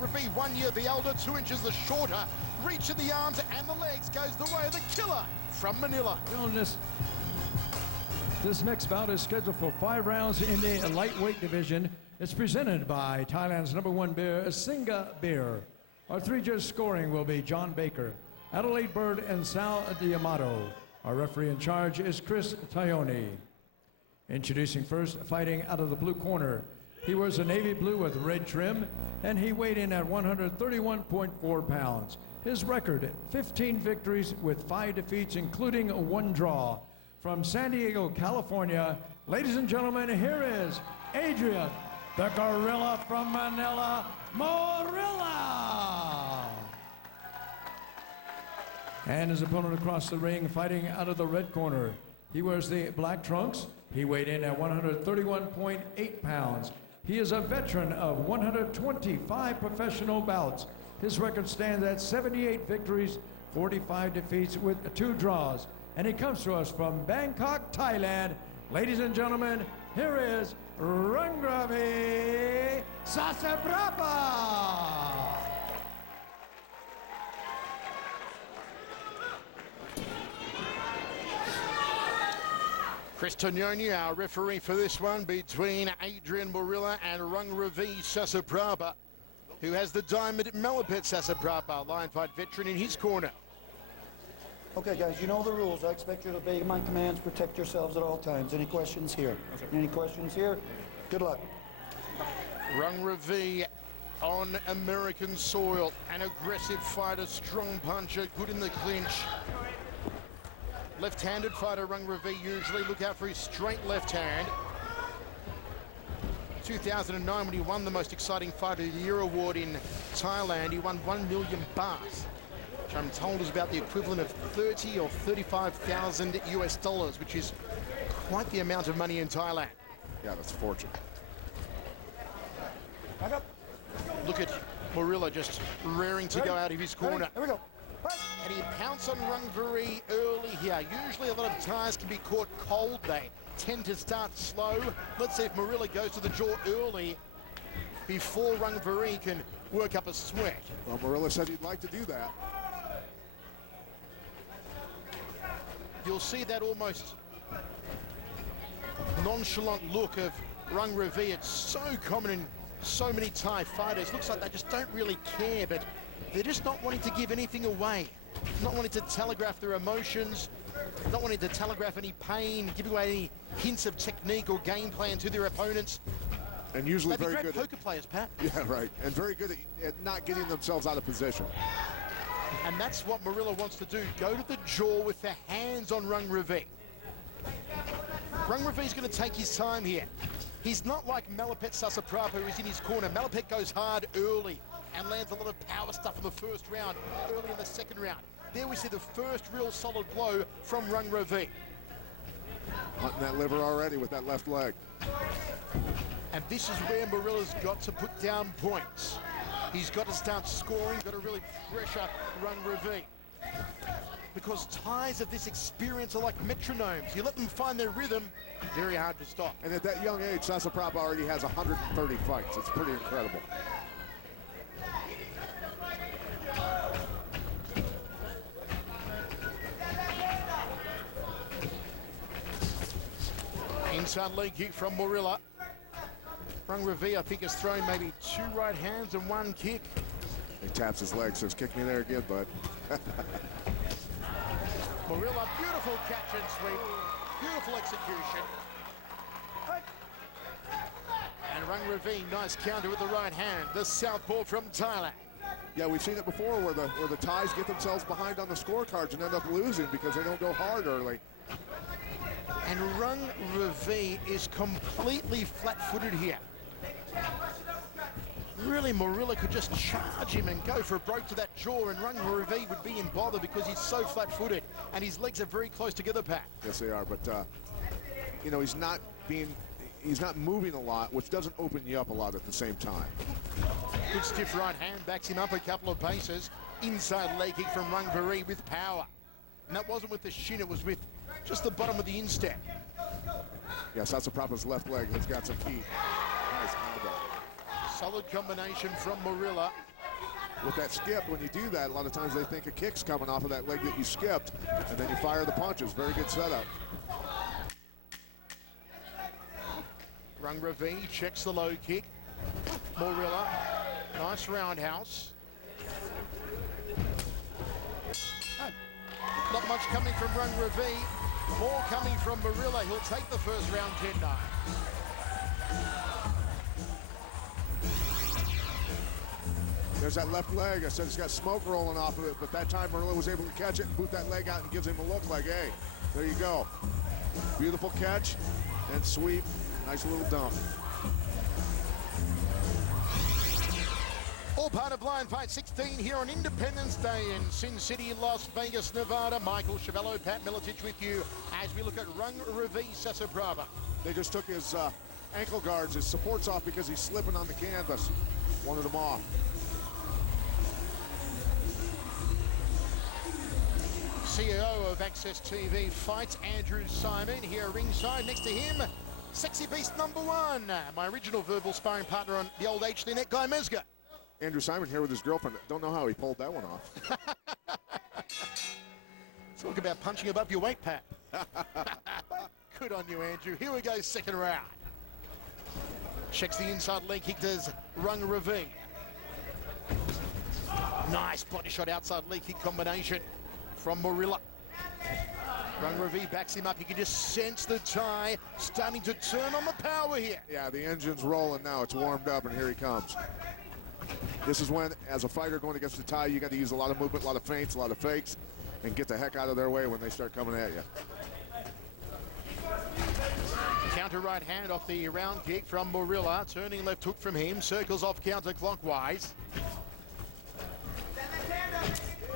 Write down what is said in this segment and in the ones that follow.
Ravi, 1 year the elder, 2 inches the shorter. Reach in the arms and the legs goes the way of the killer from Manila. Well, this next bout is scheduled for 5 rounds in the lightweight division. It's presented by Thailand's #1 beer, Singa Beer. Our 3-judge scoring will be John Baker, Adelaide Bird, and Sal Diamato. Our referee in charge is Chris Tayoni. Introducing first, fighting out of the blue corner. He wears a navy blue with red trim, and he weighed in at 131.4 pounds. His record, 15 victories with 5 defeats, including 1 draw. From San Diego, California, ladies and gentlemen, here is Adrian, the gorilla from Manila, Morilla. And his opponent across the ring, fighting out of the red corner. He wears the black trunks. He weighed in at 131.8 pounds. He is a veteran of 125 professional bouts. His record stands at 78 victories, 45 defeats with 2 draws. And he comes to us from Bangkok, Thailand. Ladies and gentlemen, here is Rangravi Sasabrapa. Chris Tanyoni, our referee for this one, between Adrian Morilla and Rangravi Sasaprapa, who has the diamond Malapet Sasaprapa, lion fight veteran, in his corner. Okay, guys, you know the rules. I expect you to obey my commands, protect yourselves at all times. Any questions here? Any questions here? Good luck. Rangravi on American soil, an aggressive fighter, strong puncher, good in the clinch. Left-handed fighter, Rangravi, usually. Look out for his straight left hand. 2009, when he won the Most Exciting Fighter of the Year award in Thailand, he won 1 million baht, which I'm told is about the equivalent of 30 or 35,000 US dollars, which is quite the amount of money in Thailand. Yeah, that's a fortune. Look at Morilla just raring to go out of his corner. Here we go. And he pounces on Rangravi early here. Usually a lot of Thais can be caught cold. They tend to start slow. Let's see if Morilla goes to the jaw early before Rangravi can work up a sweat. Well, Morilla said he'd like to do that. You'll see that almost nonchalant look of Rangravi. It's so common in so many Thai fighters. Looks like they just don't really care, but they're just not wanting to give anything away. Not wanting to telegraph their emotions, not wanting to telegraph any pain, give away any hints of technique or game plan to their opponents. And usually They'd be very great good poker players, Pat. Yeah, right. And very good at not getting themselves out of position. And that's what Morilla wants to do. Go to the jaw with the hands on Rangravi. Rangravi's going to take his time here. He's not like Malapet Sasaprapa, who's in his corner. Malapet goes hard early and lands a lot of power stuff in the first round, early in the second round. There we see the first real solid blow from Rangravi. Hunting that liver already with that left leg. And this is where Morilla's got to put down points. He's got to start scoring, got to really pressure Rangravi. Because Thais of this experience are like metronomes. You let them find their rhythm, very hard to stop. And at that young age, Sasaprapa already has 130 fights. It's pretty incredible. Inside leg kick from Morilla. Rangravi, I think, has thrown maybe 2 right hands and 1 kick. He taps his leg, says, kick me there again, bud. Morilla, beautiful catch and sweep. Beautiful execution. And Rangravi, nice counter with the right hand. The southpaw from Thailand. Yeah, we've seen it before where the Thais get themselves behind on the scorecards and end up losing because they don't go hard early. And Rangravi is completely flat-footed here. Really, Morilla could just charge him and go for a broke to that jaw, and Rangravi would be in bother because he's so flat-footed and his legs are very close together, Pat. Yes, they are, but you know, he's not moving a lot, which doesn't open you up a lot at the same time. Good stiff right hand, backs him up a couple of paces. Inside leg kick from Rangravi with power. And that wasn't with the shin, it was with just the bottom of the instep. Yeah, Sasaprapa's left leg has got some heat. Nice combo. Solid combination from Morilla. With that skip, when you do that, a lot of times they think a kick's coming off of that leg that you skipped, and then you fire the punches. Very good setup. Rung Ravi checks the low kick. Morilla, nice roundhouse. Not much coming from Rung Ravi. More coming from Morilla. He'll take the first round 10-9. There's that left leg. I said it's got smoke rolling off of it, but that time Morilla was able to catch it and boot that leg out and gives him a look like, hey, there you go. Beautiful catch and sweep. Nice little dump. All part of Blind Fight 16 here on Independence Day in Sin City, Las Vegas, Nevada. Michael Chavello, Pat Miletich with you as we look at Rung Ravi Sasaprava. They just took his ankle guards, his supports off because he's slipping on the canvas. Wanted them off. CEO of Access TV fights Andrew Simon here ringside. Next to him, sexy beast number one, my original verbal sparring partner on the old HD Net, Guy Mesga. Andrew Simon here with his girlfriend. Don't know how he pulled that one off. Talk about punching above your weight, Pat. Good on you, Andrew. Here we go, second round. Checks the inside leg kick, does Rung Ravi. Nice body shot outside leg kick combination from Morilla. Rung Ravi backs him up. You can just sense the tie starting to turn on the power here. Yeah, the engine's rolling now. It's warmed up, and here he comes. This is when, as a fighter going against the tie, you got to use a lot of movement, a lot of feints, a lot of fakes, and get the heck out of their way when they start coming at you. Counter right hand off the round kick from Morilla. Turning left hook from him. Circles off counterclockwise.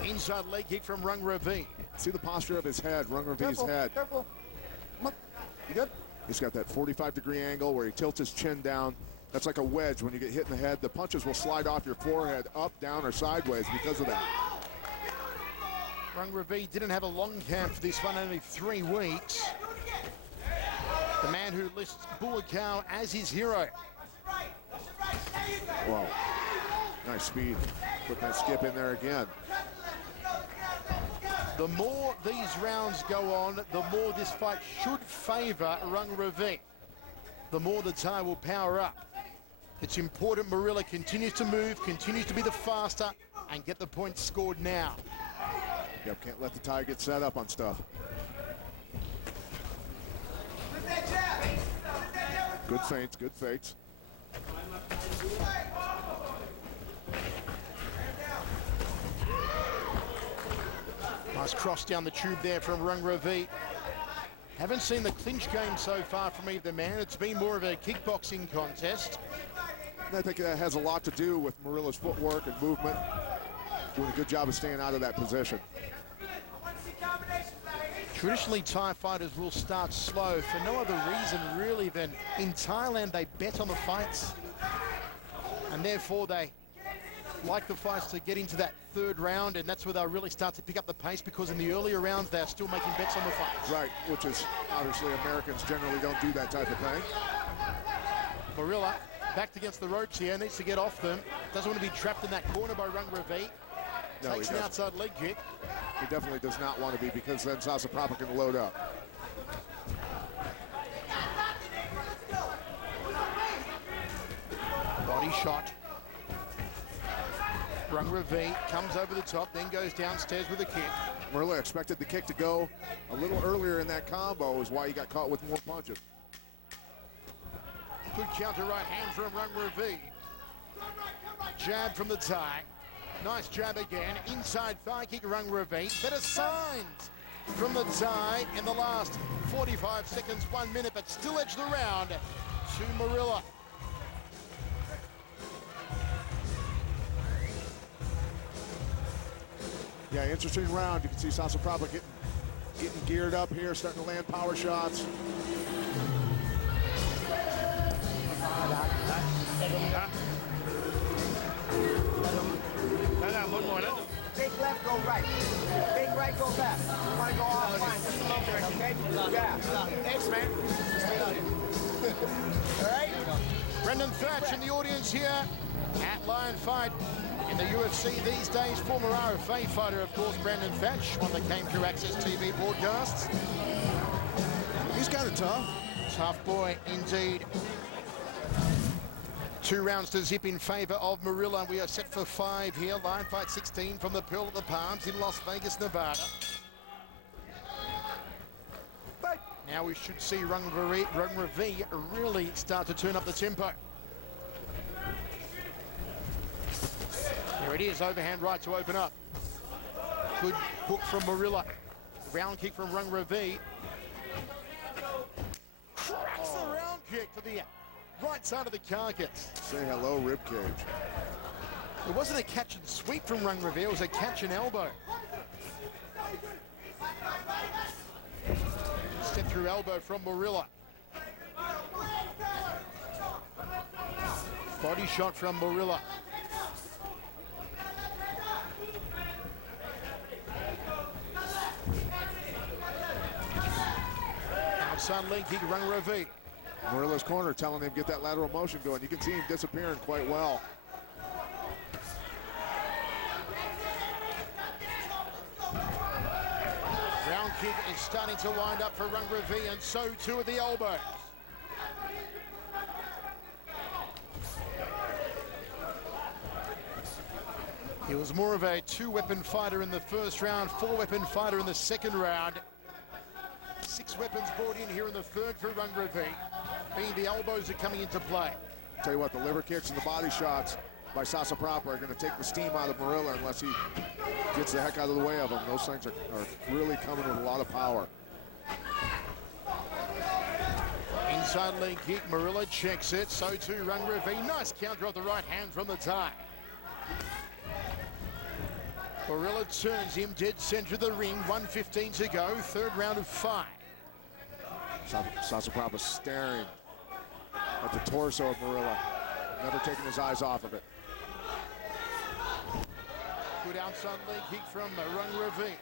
Inside leg kick from Rung Ravi. See the posture of his head, Rung Ravi's head. Careful. Come on. You good? He's got that 45-degree angle where he tilts his chin down. That's like a wedge. When you get hit in the head, the punches will slide off your forehead, up, down, or sideways because of that. Rung Ravi didn't have a long camp for this one, only 3 weeks. The man who lists Bulakau as his hero. Wow. Nice speed. Put that skip in there again. The more these rounds go on, the more this fight should favor Rung Ravi. The more the tie will power up. It's important Morilla continues to move, continues to be the faster, and get the points scored now. Yep, can't let the tie get set up on stuff. Good feints, good fakes. Nice cross down the tube there from Rung Ravi. Haven't seen the clinch game so far from either man. It's been more of a kickboxing contest. And I think that has a lot to do with Morilla's footwork and movement. Doing a good job of staying out of that position. Traditionally, Thai fighters will start slow for no other reason really than in Thailand they bet on the fights. And therefore they like the fights to get into that third round, and that's where they'll really start to pick up the pace, because in the earlier rounds they're still making bets on the fights. Right, which is obviously Americans generally don't do that type of thing. Morilla backed against the ropes here, needs to get off them. Doesn't want to be trapped in that corner by Rung Ravi. No, Takes an outside leg kick. He definitely does not want to be, because then Sasaprava can load up. Body shot. Rung Ravi comes over the top, then goes downstairs with a kick. Morilla expected the kick to go a little earlier in that combo, is why he got caught with more punches. Good counter right hand from Rung Ravi. Jab from the tie. Nice jab again. Inside thigh kick, Rung Ravi. Better signs from the tie in the last 45 seconds, 1 minute, but still edge the round to Morilla. Yeah, interesting round. You can see Sasaprava getting geared up here, starting to land power shots. Big left, go right. Big right, go left. You want to go offline just a little bit, okay? Yeah. Thanks, man. All right? Brendan Thatch in the audience here at Lion Fight. In the UFC these days, former RFA fighter, of course, Brendan Thatch, one that came through Access TV broadcasts. He's kind of tough. Tough boy, indeed. 2 rounds to zip in favor of Morilla. We are set for 5 here. Lion Fight 16 from the Pearl of the Palms in Las Vegas, Nevada. Now we should see Rung Ravi really start to turn up the tempo. Here it is, overhand right to open up. Good hook from Morilla. Round kick from Rung Ravi. Cracks the round kick to the right side of the carcass. Say hello, ribcage. It wasn't a catch and sweep from Rung Ravi, it was a catch and elbow. Step through elbow from Morilla. Body shot from Morilla. Outside leg kick, Rung Ravi. Morilla's corner telling him get that lateral motion going. You can see him disappearing quite well. Round kick is starting to wind up for Rung Ravi, and so too are the elbows. He was more of a 2-weapon fighter in the first round, 4-weapon fighter in the second round. 6 weapons brought in here in the third for Rung Ravi. The elbows are coming into play. Tell you what, the liver kicks and the body shots by Sasaprapa are going to take the steam out of Morilla unless he gets the heck out of the way of them. Those things are really coming with a lot of power. Inside leg kick, Morilla checks it. So too Rung Ravi. Nice counter of the right hand from the tie. Morilla turns him dead center of the ring. 1:15 to go. Third round of 5. Sasaprapa staring at the torso of Morilla, never taking his eyes off of it. Good outside leg kick from Rung Ravi.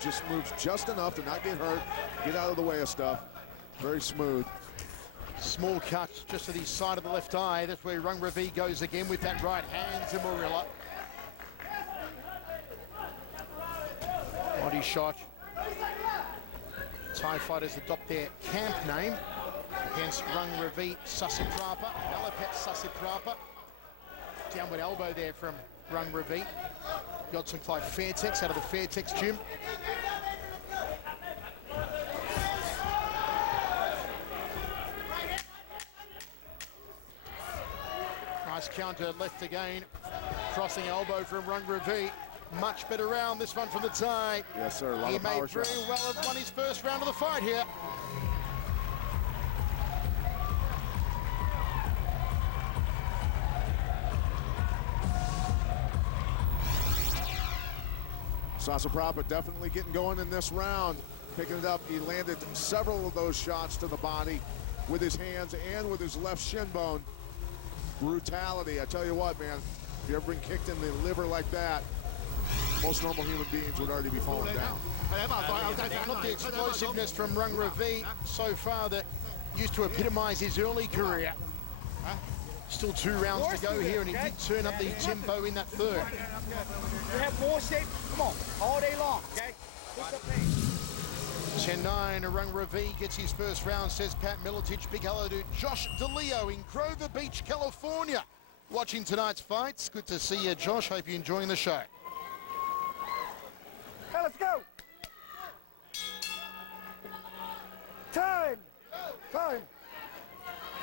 Just moves just enough to not get hurt, get out of the way of stuff. Very smooth. Small cut just to the side of the left eye. That's where Rung Ravi goes again with that right hand to Morilla. Body shot. Thai fighters adopt their camp name against Rung Ravi Sasaprapa. Malapet Sasaprapa. Downward elbow there from Rung Ravi. Got some Clive Fairtex out of the Fairtex gym. Nice counter left again. Crossing elbow from Rung Ravi. Much better round, this one from the Thai. Yes, sir. A lot he of may power very shots. well have won his first round of the fight here. Sasaprapa definitely getting going in this round. Picking it up, he landed several of those shots to the body with his hands and with his left shin bone. Brutality, I tell you what, man, if you've ever been kicked in the liver like that, most normal human beings would already be falling down. Not the explosiveness from Rung Ravi so far that used to epitomise his early career. Still 2 rounds to go here, and he did turn up the tempo in that third. You have more shape. Come on, all day long, okay? What's the pace? 10-9, Rung Ravi gets his first round, says Pat Miletich. Big hello to Josh DeLeo in Grover Beach, California. Watching tonight's fights. Good to see you, Josh. Hope you're enjoying the show. Hey, let's go. Time. Time.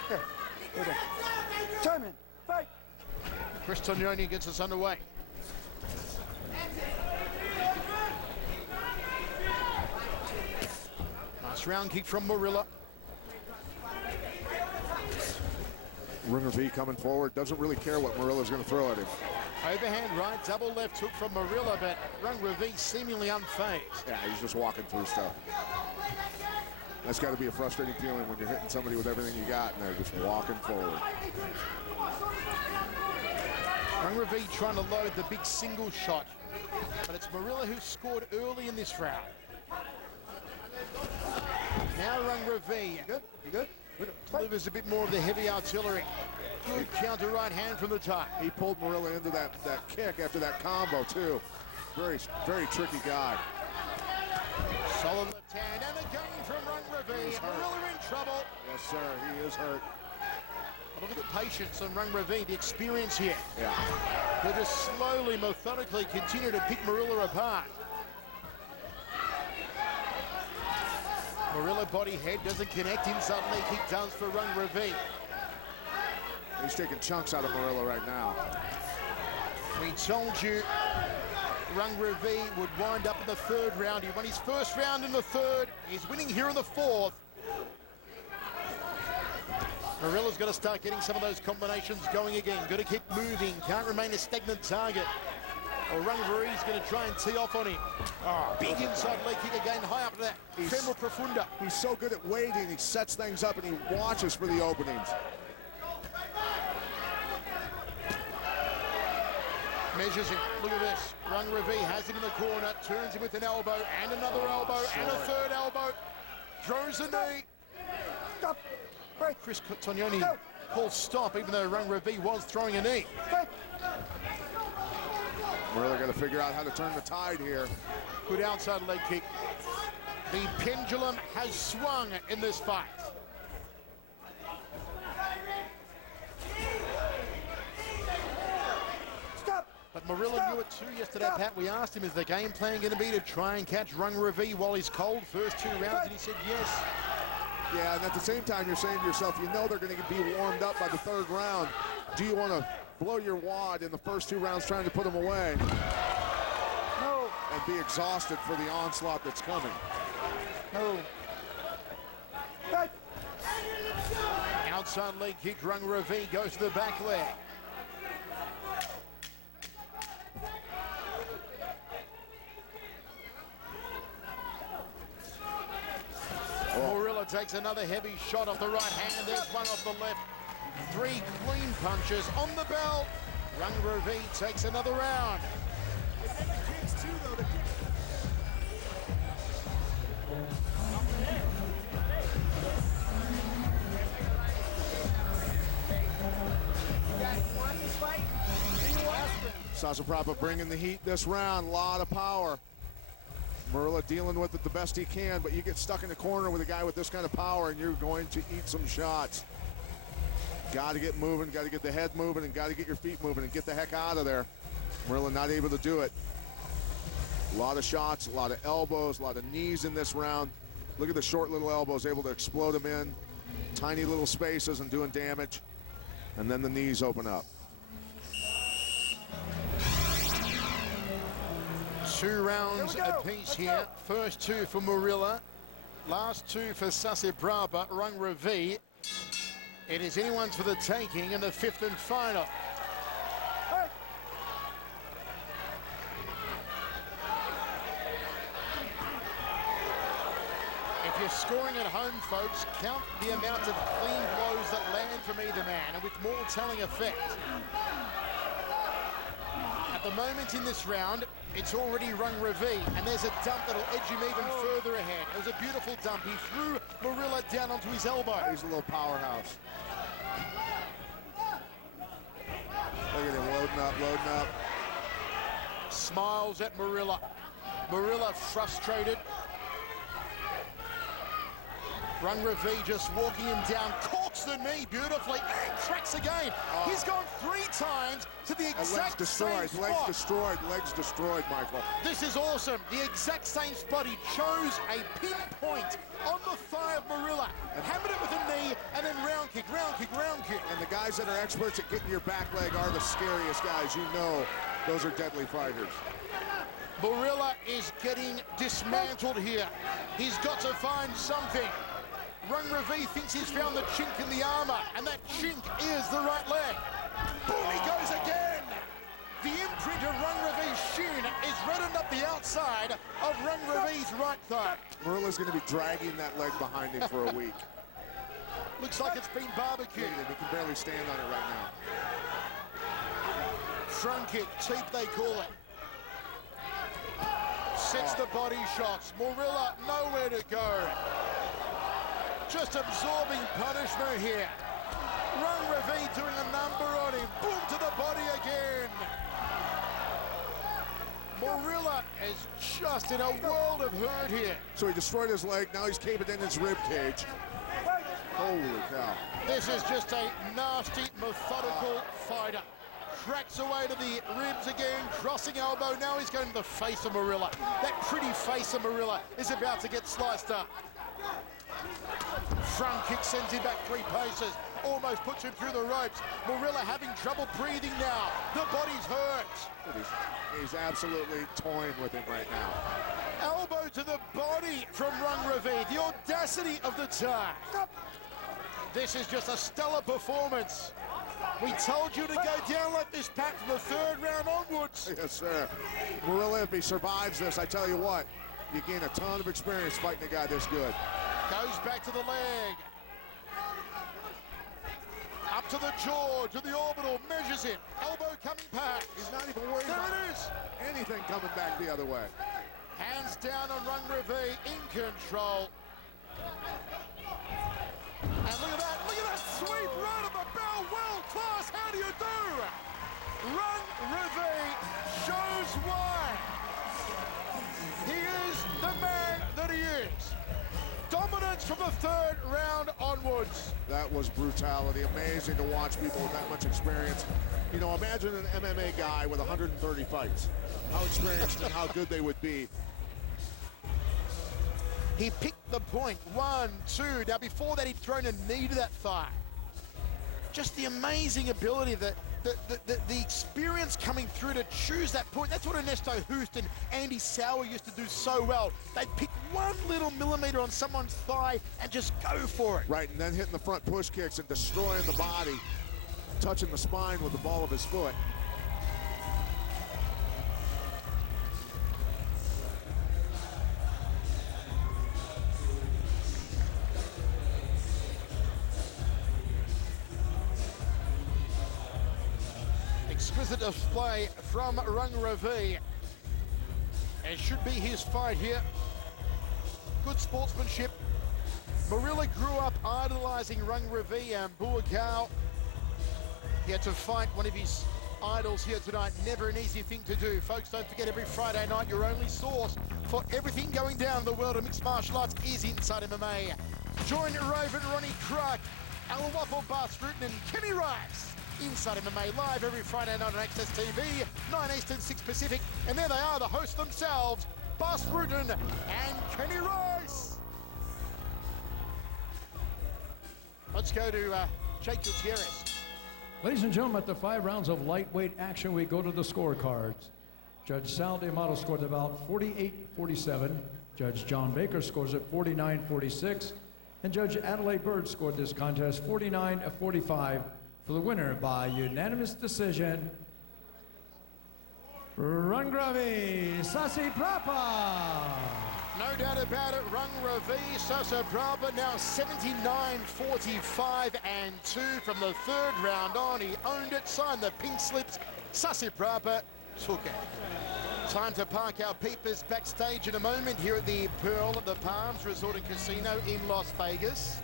Here, here we go. Timing. Fight. Chris Tognoni gets us underway. Nice round kick from Morilla. Rung Ravi coming forward, doesn't really care what Morilla's going to throw at him. Overhand right, double left hook from Morilla, but Rung Ravi seemingly unfazed. Yeah, he's just walking through stuff. That's got to be a frustrating feeling when you're hitting somebody with everything you got and they're just walking forward. Rung Ravi trying to load the big single shot, but it's Morilla who scored early in this round. Now Rung Ravi delivers a bit more of the heavy artillery. Good counter right hand from the top. He pulled Morilla into that kick after that combo too. Very, very tricky guy. Solid left hand and again from Rung Ravi. Morilla in trouble. Yes, sir, he is hurt. Look at the patience on Rung Ravi, the experience here. Yeah. They just slowly, methodically continue to pick Morilla apart. Morilla body head doesn't connect inside leg kick does for Rung Ravi. He's taking chunks out of Morilla right now. We told you Rung Ravi would wind up in the third round. He won his first round in the third. He's winning here in the fourth. Morilla's got to start getting some of those combinations going again. Got to keep moving. Can't remain a stagnant target. Or Rung Ravi's going to try and tee off on him. Oh, big inside leg kick again, high up to that femoral profunda. He's so good at waiting. He sets things up and he watches for the openings. Measures him. Look at this. Rung Ravi has him in the corner, turns him with an elbow and another elbow and a third elbow. Throws the knee. Stop. Break. Chris Tognoni calls stop, even though Rung Ravi was throwing a knee. Break. Morilla got to figure out how to turn the tide here. Good outside leg kick. The pendulum has swung in this fight. Stop. But Morilla knew it too yesterday, Pat. We asked him, is the game plan going to be to try and catch Rung Ravi while he's cold? First two rounds, and he said yes. Yeah, and at the same time, you're saying to yourself, you know they're going to be warmed up by the third round. Do you want to blow your wad in the first two rounds trying to put them away? No. And be exhausted for the onslaught that's coming? No. Break. Outside leg kick, Rung Ravi goes to the back leg. Morilla takes another heavy shot off the right hand. There's one off the left. Three clean punches on the bell. Rung Ravi takes another round. Sasaprapa bringing the heat this round. A lot of power. Morilla dealing with it the best he can, but you get stuck in the corner with a guy with this kind of power and you're going to eat some shots. Got to get moving, got to get the head moving, and got to get your feet moving and get the heck out of there. Morilla not able to do it. A lot of shots, a lot of elbows, a lot of knees in this round. Look at the short little elbows, able to explode them in. Tiny little spaces and doing damage. And then the knees open up. 2 rounds apiece here. First two for Morilla. Last two for Sasaprapa, Rung Ravi. It is anyone's for the taking in the fifth and final. If you're scoring at home, folks, count the amount of clean blows that land from either man, and with more telling effect. At the moment in this round, it's already Rung Ravi, and there's a dump that'll edge him even further ahead. It was a beautiful dump. He threw Morilla down onto his elbow. He's a little powerhouse. Look at him loading up. Smiles at Morilla. Morilla frustrated. Rung Ravi just walking him down, corks the knee beautifully, and cracks again. Oh. He's gone 3 times to the exact same spot. Legs destroyed, Michael. This is awesome. The exact same spot. He chose a pinpoint on the thigh of Morilla, hammered it with a knee, and then round kick, round kick, round kick. And the guys that are experts at getting your back leg are the scariest guys. You know those are deadly fighters. Morilla is getting dismantled here. He's got to find something. Rung Ravi thinks he's found the chink in the armor, and that chink is the right leg. Boom, he goes again. The imprint of Rung Ravi's shin is reddened up the outside of Rung Ravi's right thigh. Morilla's going to be dragging that leg behind him for a week. Looks like it's been barbecued. He can barely stand on it right now. Front kick, teep they call it. Sets the body shots. Morilla nowhere to go. Just absorbing punishment here. Rung Ravi doing a number on him. Boom to the body again. Morilla is just in a world of hurt here. So he destroyed his leg. Now he's caved in his rib cage. Holy cow. This is just a nasty, methodical fighter. Cracks away to the ribs again, crossing elbow. Now he's going to the face of Morilla. That pretty face of Morilla is about to get sliced up. Front kick sends him back 3 paces. Almost puts him through the ropes. Morilla having trouble breathing now. The body's hurt. He's absolutely toying with him right now. Elbow to the body from Rung Ravi. The audacity of the Thai. This is just a stellar performance. We told you to go down like this, Pat, from the 3rd round onwards. Yes, sir. Morilla, if he survives this, I tell you what, you gain a ton of experience fighting a guy this good. Goes back to the leg. Up to the jaw, to the orbital, measures it. Elbow coming back. He's not even worried There about it is. anything coming back the other way. Hands down on Rung Ravi, in control. And look at that sweep right on the bell, world class, how do you do? Rung Ravi shows why. He is the man that he is. Dominance from the 3rd round onwards. That was brutality. Amazing to watch people with that much experience. You know, imagine an MMA guy with 130 fights. How experienced and how good they would be. He picked the point. 1, 2. Now, before that, he'd thrown a knee to that thigh. Just the amazing ability, the experience coming through to choose that point. That's what Ernesto Hoost and Andy Sauer used to do so well. They'd pick 1 little millimeter on someone's thigh and just go for it. Right, and then hitting the front push kicks and destroying the body, touching the spine with the ball of his foot. Exquisite display from Rung Ravi. It should be his fight here. Good sportsmanship. Morilla grew up idolizing Rung Ravi and Buakau. He had to fight one of his idols here tonight. Never an easy thing to do. Folks, don't forget, every Friday night, your only source for everything going down in the world of mixed martial arts is Inside MMA. Join Raven, Ronnie Kruk, Alan Waffle, Bas Rutten, and Kenny Rice. Inside MMA live every Friday night on Access TV, 9 Eastern, 6 Pacific. And there they are, the hosts themselves, Bas Rutten and Kenny Rice. Let's go to Jake Gutierrez. Ladies and gentlemen, at the 5 rounds of lightweight action, we go to the scorecards. Judge Sal D'Amato scored about 48-47. Judge John Baker scores at 49-46. And Judge Adelaide Bird scored this contest 49-45 for the winner by unanimous decision, Rung Ravi Sasiprapa. No doubt about it, Rung Ravi Sasiprapa now 79-45 and 2 from the 3rd round on. He owned it, signed the pink slips. Sasiprapa took it. Time to park our peepers backstage in a moment here at the Pearl of the Palms Resort and Casino in Las Vegas.